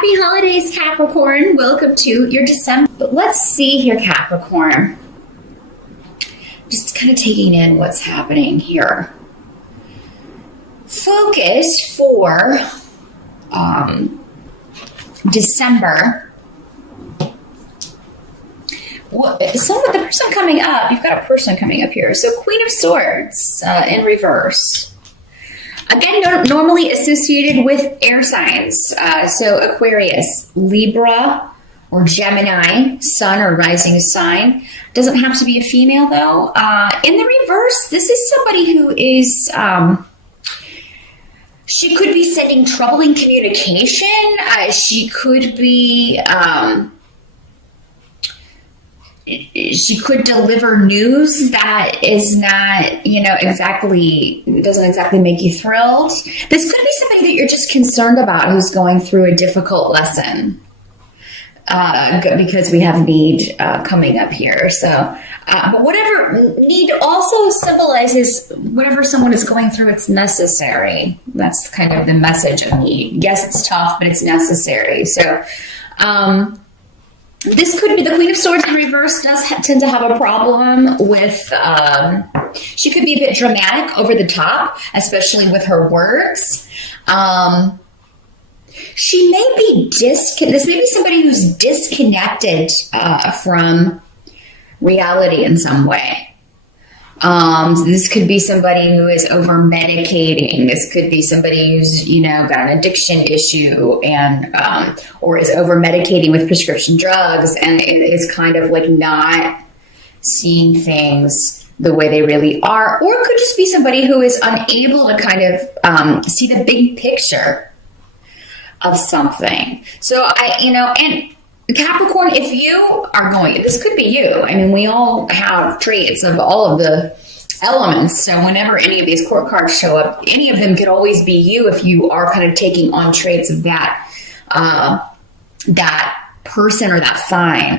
Happy holidays, Capricorn. Welcome to your December. But let's see here, Capricorn. Just kind of taking in what's happening here. Focus for December. So with the person coming up, you've got a person coming up here. So Queen of Swords in reverse. Again, normally associated with air signs. So Aquarius, Libra, or Gemini, sun or rising sign. Doesn't have to be a female though. In the reverse, this is somebody who is, she could be sending troubling communication. She could be, she could deliver news that is not, doesn't exactly make you thrilled. This could be somebody that you're just concerned about who's going through a difficult lesson. Because we have need coming up here. So, but whatever need also symbolizes whatever someone is going through, it's necessary. That's kind of the message of need. Yes, it's tough, but it's necessary. So, this could be the Queen of Swords in reverse does tend to have a problem with, she could be a bit dramatic, over the top, especially with her words. She may be this may be somebody who's disconnected from reality in some way. This could be somebody who is over medicating. This could be somebody who's, got an addiction issue and, or is over medicating with prescription drugs and is kind of like not seeing things the way they really are. Or it could just be somebody who is unable to kind of, see the big picture of something. So and Capricorn, if you are going, this could be you. I mean, we all have traits of all of the elements. So whenever any of these court cards show up, any of them could always be you if you are kind of taking on traits of that person or that sign.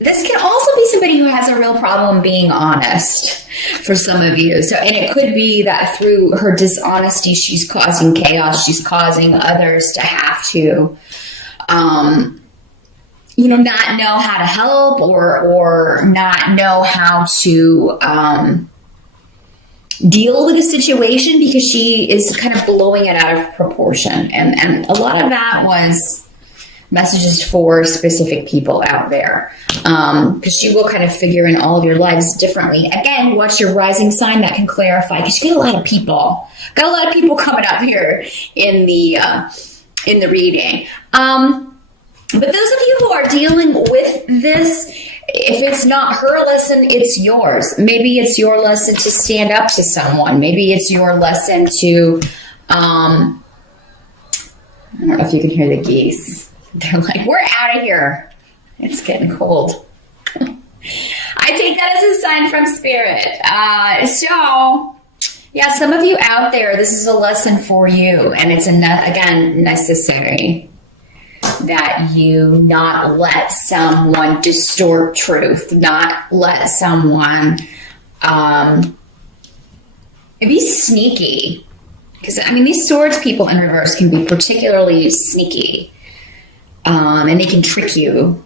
This can also be somebody who has a real problem being honest for some of you. So, and it could be that through her dishonesty, she's causing chaos. She's causing others to have to, not know how to help or not know how to, deal with a situation because she is kind of blowing it out of proportion. And a lot of that was messages for specific people out there, because she will kind of figure in all of your lives differently. Again, what's your rising sign? That can clarify, because you get a lot of people. Got a lot of people coming up here in the reading. But those of you who are dealing with this, if it's not her lesson, it's yours. Maybe it's your lesson to stand up to someone. Maybe it's your lesson to, I don't know if you can hear the geese. They're like, we're out of here. It's getting cold. I take that as a sign from spirit. Some of you out there, this is a lesson for you. And it's, again, necessary that you not let someone distort truth, not let someone be sneaky. Because, these swords people in reverse can be particularly sneaky. And they can trick you,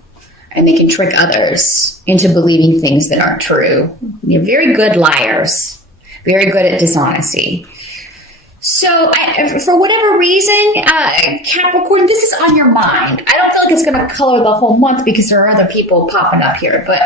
and they can trick others into believing things that aren't true. They're very good liars, very good at dishonesty. So, for whatever reason, Capricorn, this is on your mind. I don't feel like it's going to color the whole month because there are other people popping up here, but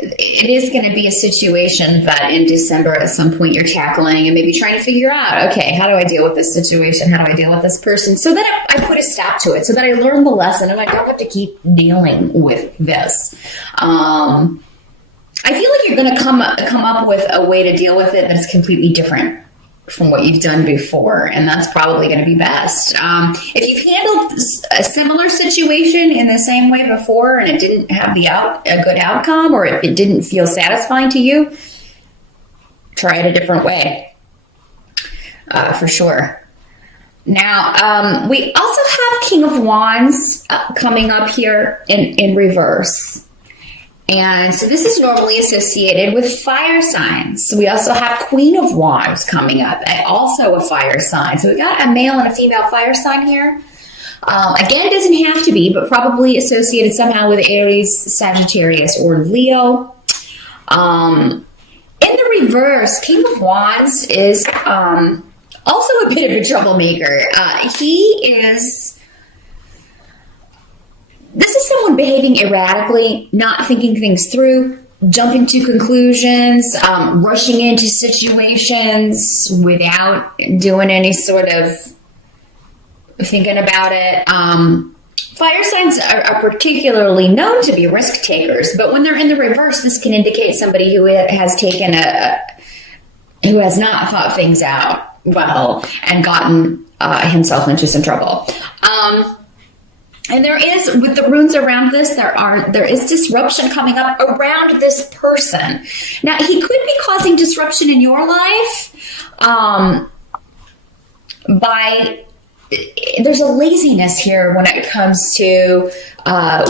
it is going to be a situation that in December at some point you're tackling and maybe trying to figure out, okay, how do I deal with this situation? How do I deal with this person? So that I put a stop to it, so that I learn the lesson and I don't have to keep dealing with this. I feel like you're going to come up with a way to deal with it that's completely different from what you've done before, and that's probably going to be best. If you've handled a similar situation in the same way before and it didn't have a good outcome, or if it didn't feel satisfying to you, try it a different way, for sure. Now, we also have King of Wands coming up here in reverse. And so this is normally associated with fire signs. So we also have Queen of Wands coming up, and also a fire sign. So we got a male and a female fire sign here. Again, it doesn't have to be, but probably associated somehow with Aries, Sagittarius, or Leo. In the reverse, King of Wands is also a bit of a troublemaker. This is someone behaving erratically, not thinking things through, jumping to conclusions, rushing into situations without doing any sort of thinking about it. Fire signs are particularly known to be risk takers, but when they're in the reverse, this can indicate somebody who has who has not thought things out well and gotten himself into some trouble. And there is, with the runes around this, there is disruption coming up around this person. Now, he could be causing disruption in your life there's a laziness here when it comes to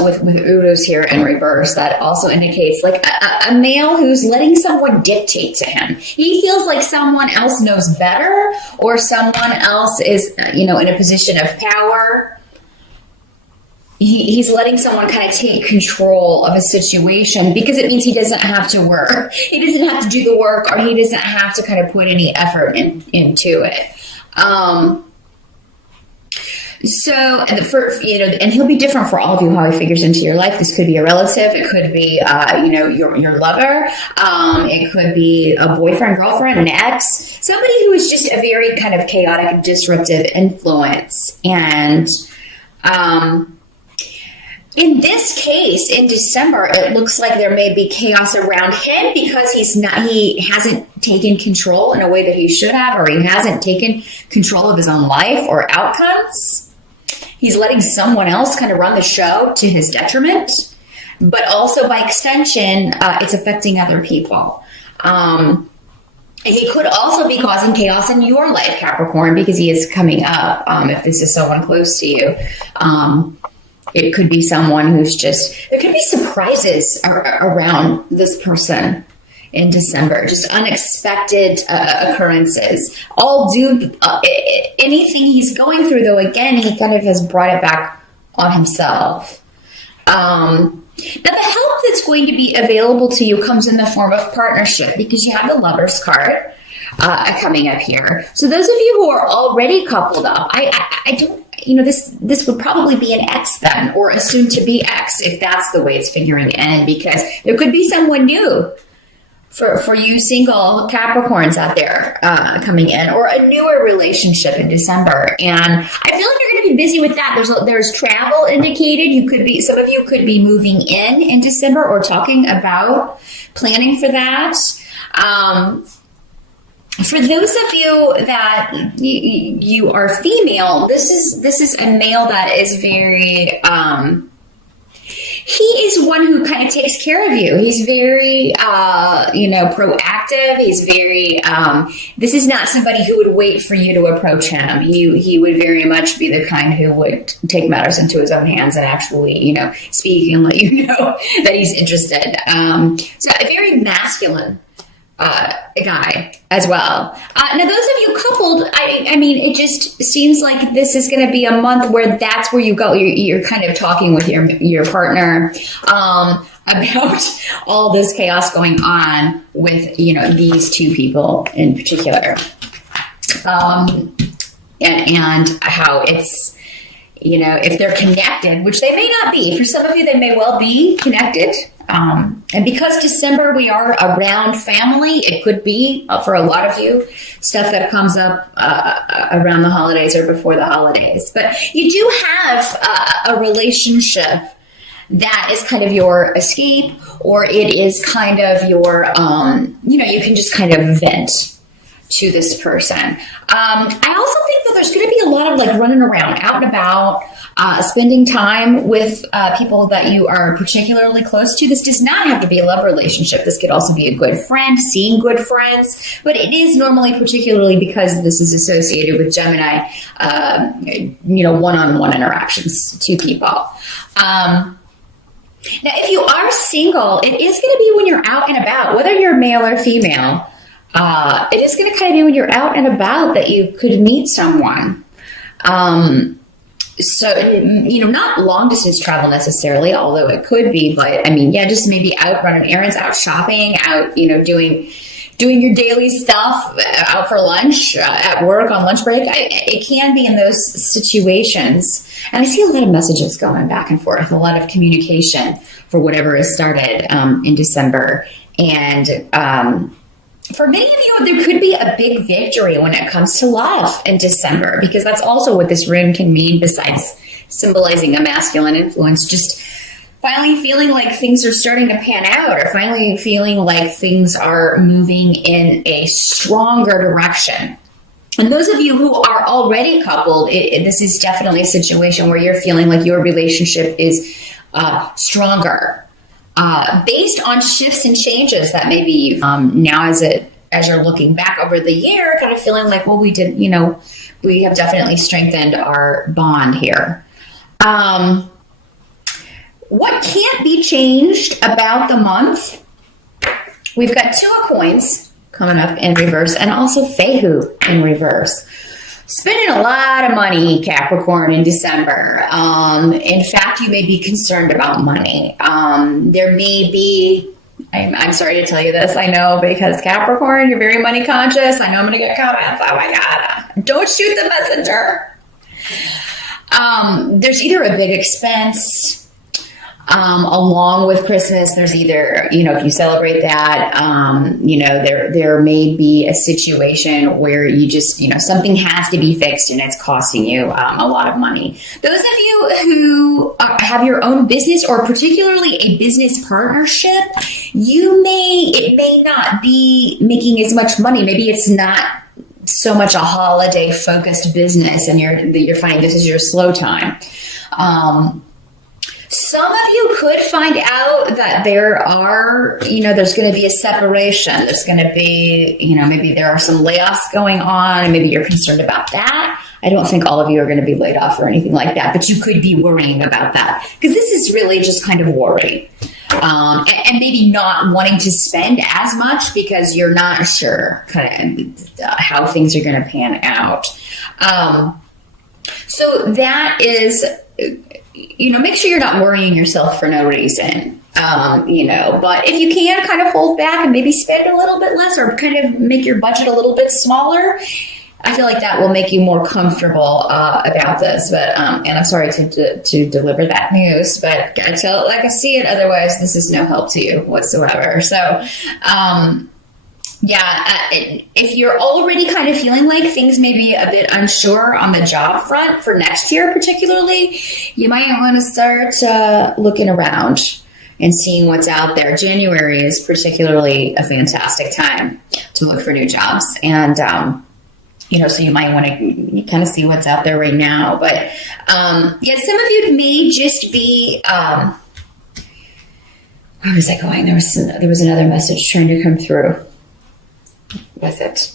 with Uros here in reverse that also indicates like a male who's letting someone dictate to him. He feels like someone else knows better, or someone else is in a position of power. He's letting someone kind of take control of a situation because it means he doesn't have to work. He doesn't have to do the work, or he doesn't have to kind of put any effort into it. So, and he'll be different for all of you, how he figures into your life. This could be a relative. It could be, your lover. It could be a boyfriend, girlfriend, an ex. Somebody who is just a very kind of chaotic, disruptive influence. And, in this case, in December, it looks like there may be chaos around him because he hasn't taken control in a way that he should have, or he hasn't taken control of his own life or outcomes. He's letting someone else kind of run the show to his detriment, but also by extension, it's affecting other people. He could also be causing chaos in your life, Capricorn, because he is coming up. If this is someone close to you, it could be someone who's there could be surprises around this person in December, just unexpected occurrences. All due, anything he's going through, though, again, he kind of has brought it back on himself. Now, the help that's going to be available to you comes in the form of partnership, because you have the Lover's card coming up here. So those of you who are already coupled up, I don't, this would probably be an ex then, or a soon-to-be ex, if that's the way it's figuring in, because there could be someone new for you single Capricorns out there coming in, or a newer relationship in December. And I feel like you're going to be busy with that. There's travel indicated. Some of you could be moving in December, or talking about planning for that. For those of you that you are female, this is a male that is very, he is one who kind of takes care of you. He's very, proactive. He's very, this is not somebody who would wait for you to approach him. He would very much be the kind who would take matters into his own hands and actually, speak and let you know that he's interested. So a very masculine guy as well. Now, those of you coupled, I mean, it just seems like this is going to be a month where that's where you go. You're kind of talking with your partner about all this chaos going on with, these two people in particular. And how it's, if they're connected, which they may not be. For some of you, they may well be connected. And because December, we are around family, it could be, for a lot of you, stuff that comes up around the holidays or before the holidays. But you do have a relationship that is kind of your escape, or it is kind of your, you can just kind of vent to this person. I also think that there's going to be a lot of running around, out and about, spending time with people that you are particularly close to. This does not have to be a love relationship. This could also be a good friend, seeing good friends, but it is normally, particularly because this is associated with Gemini, one-on-one interactions, two people. Now, if you are single, it is going to be when you're out and about, whether you're male or female. It is going to kind of be when you're out and about that you could meet someone. So, not long distance travel necessarily, although it could be, but I mean, yeah, just maybe out running errands, out shopping, out, doing your daily stuff, out for lunch, at work, on lunch break. It can be in those situations. And I see a lot of messages going back and forth, a lot of communication for whatever is started in December. And for many of you, there could be a big victory when it comes to love in December, because that's also what this rune can mean, besides symbolizing a masculine influence. Just finally feeling like things are starting to pan out, or finally feeling like things are moving in a stronger direction. And those of you who are already coupled, this is definitely a situation where you're feeling like your relationship is stronger, based on shifts and changes that maybe now as you're looking back over the year, kind of feeling like, well, we have definitely strengthened our bond here. What can't be changed about the month? We've got Two of Coins coming up in reverse, and also Fehu in reverse. Spending a lot of money, Capricorn, in December. In fact, you may be concerned about money. There may be, I'm sorry to tell you this, I know, because Capricorn, you're very money conscious. I know I'm going to get comments. Oh my God. Don't shoot the messenger. There's either a big expense, along with Christmas. There's either, if you celebrate that, there may be a situation where you just, something has to be fixed and it's costing you a lot of money. Those of you who have your own business, or particularly a business partnership, it may not be making as much money. Maybe it's not so much a holiday focused business, and you're finding this is your slow time. Some of you could find out that there are, there's going to be a separation. There's going to be, maybe there are some layoffs going on, and maybe you're concerned about that. I don't think all of you are going to be laid off or anything like that, but you could be worrying about that, because this is really just kind of worry. And maybe not wanting to spend as much because you're not sure kind of how things are going to pan out. So that is, make sure you're not worrying yourself for no reason, but if you can kind of hold back and maybe spend a little bit less, or kind of make your budget a little bit smaller, I feel like that will make you more comfortable about this. But and I'm sorry to deliver that news, but gotta tell it like I see it. Otherwise, this is no help to you whatsoever. So, if you're already kind of feeling like things may be a bit unsure on the job front for next year, particularly, you might want to start looking around and seeing what's out there. January is particularly a fantastic time to look for new jobs, and so you might want to kind of see what's out there right now. But some of you may just be. Where was I going? There was another message trying to come through. With it,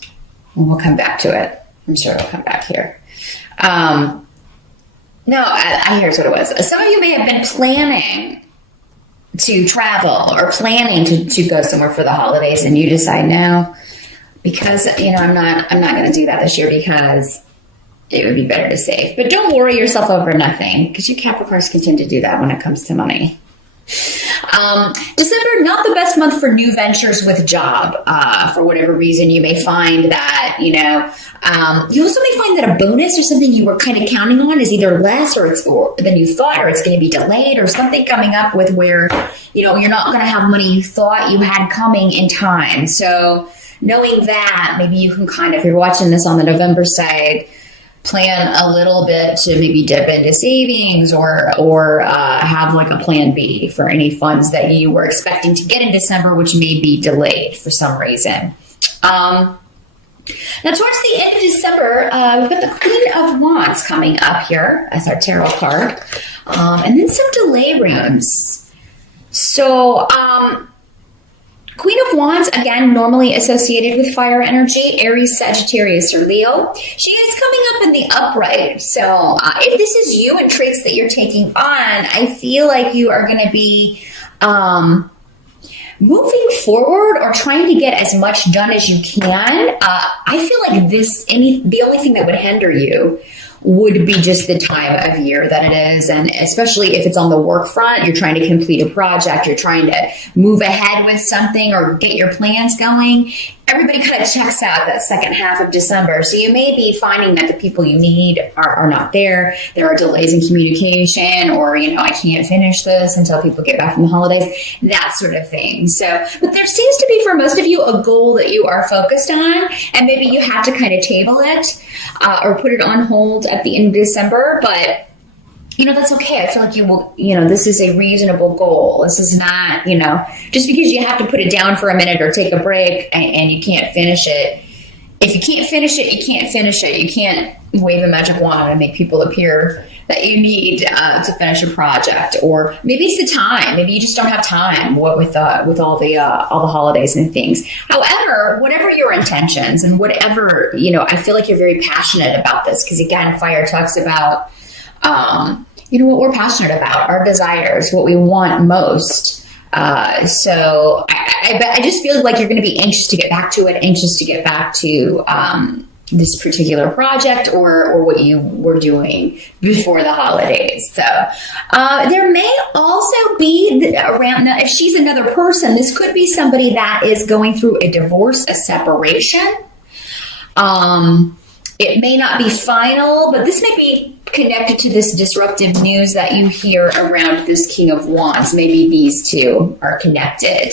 and we'll come back to it. I'm sure we'll come back here. Here's what it was. Some of you may have been planning to travel or planning to go somewhere for the holidays, and you decide no, because I'm not going to do that this year because it would be better to save. But don't worry yourself over nothing, because you Capricorns can tend to do that when it comes to money. December, not the best month for new ventures with job. For whatever reason, you may find that, you also may find that a bonus or something you were kind of counting on is either less than you thought, or it's going to be delayed, or something coming up with where, you're not going to have money you thought you had coming in time. So knowing that, maybe you can kind of, if you're watching this on the November side, plan a little bit to maybe dip into savings, or have like a plan B for any funds that you were expecting to get in December, which may be delayed for some reason. Now, towards the end of December, we've got the Queen of Wands coming up here as our tarot card, and then some delay runes. So, Queen of Wands, again, normally associated with fire energy, Aries, Sagittarius, or Leo. She is coming up in the upright. So if this is you and traits that you're taking on, I feel like you are going to be moving forward or trying to get as much done as you can. I feel like the only thing that would hinder you would be just the time of year that it is. And especially if it's on the work front, you're trying to complete a project, you're trying to move ahead with something or get your plans going. Everybody kind of checks out that second half of December. So you may be finding that the people you need are not there. There are delays in communication, or, I can't finish this until people get back from the holidays, that sort of thing. So, but there seems to be for most of you a goal that you are focused on, and maybe you have to kind of table it or put it on hold at the end of December, but that's okay. I feel like you will, this is a reasonable goal. This is not, just because you have to put it down for a minute or take a break and you can't finish it. If you can't finish it, you can't finish it. You can't wave a magic wand and make people appear that you need to finish a project. Or maybe it's the time. Maybe you just don't have time with all the holidays and things. However, whatever your intentions and whatever, I feel like you're very passionate about this, because again, fire talks about what we're passionate about, our desires, what we want most. So I just feel like you're going to be anxious to get back to it, anxious to get back to this particular project or what you were doing before the holidays. So there may also be around that, if she's another person, this could be somebody that is going through a divorce, a separation. It may not be final, but this may be connected to this disruptive news that you hear around this King of Wands. Maybe these two are connected.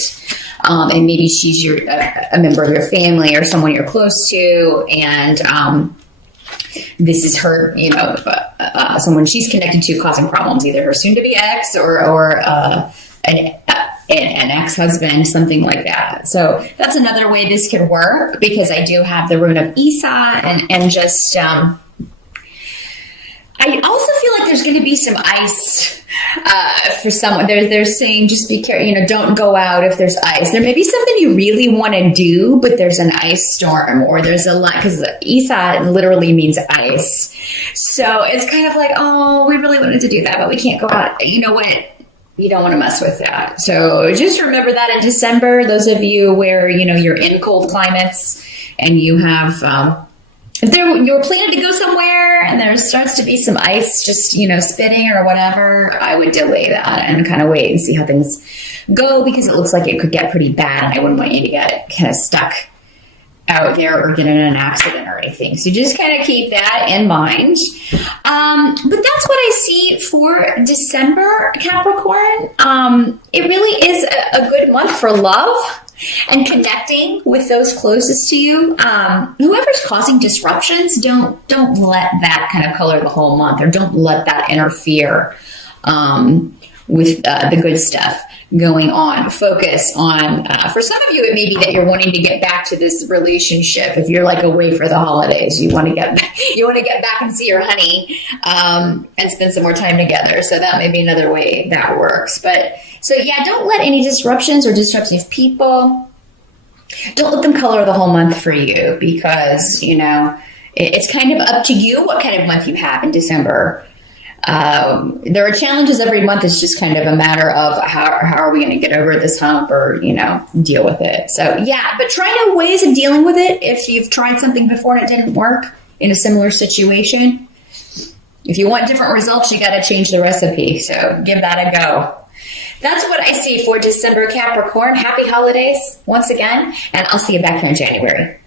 And maybe she's a member of your family or someone you're close to. And this is her, someone she's connected to causing problems, either her soon-to-be ex or an ex-husband, something like that. So that's another way this could work, because I do have the rune of Isa and just, I also feel like there's going to be some ice for someone. They're saying just be careful, don't go out if there's ice. There may be something you really want to do, but there's an ice storm, or there's a lot, because Isa literally means ice. So it's kind of like, oh, we really wanted to do that, but we can't go out. You know what? You don't want to mess with that. So just remember that in December, those of you where, you're in cold climates and you have, if you're planning to go somewhere and there starts to be some ice just, spitting or whatever, I would delay that and kind of wait and see how things go, because it looks like it could get pretty bad. And I wouldn't want you to get kind of stuck out there or get in an accident or anything. So just kind of keep that in mind. But that's what I see for December, Capricorn. It really is a good month for love and connecting with those closest to you. Whoever's causing disruptions, don't let that kind of color the whole month, or don't let that interfere with the good stuff going on. Focus on, for some of you, it may be that you're wanting to get back to this relationship. If you're like away for the holidays, you want to get back and see your honey, and spend some more time together. So that may be another way that works. But so yeah, don't let any disruptions or disruptive people, don't let them color the whole month for you, because, it's kind of up to you what kind of month you have in December. There are challenges every month. It's just kind of a matter of how are we going to get over this hump, or, deal with it. So yeah, but try new ways of dealing with it. If you've tried something before and it didn't work in a similar situation, if you want different results, you got to change the recipe. So give that a go. That's what I see for December, Capricorn. Happy holidays once again, and I'll see you back here in January.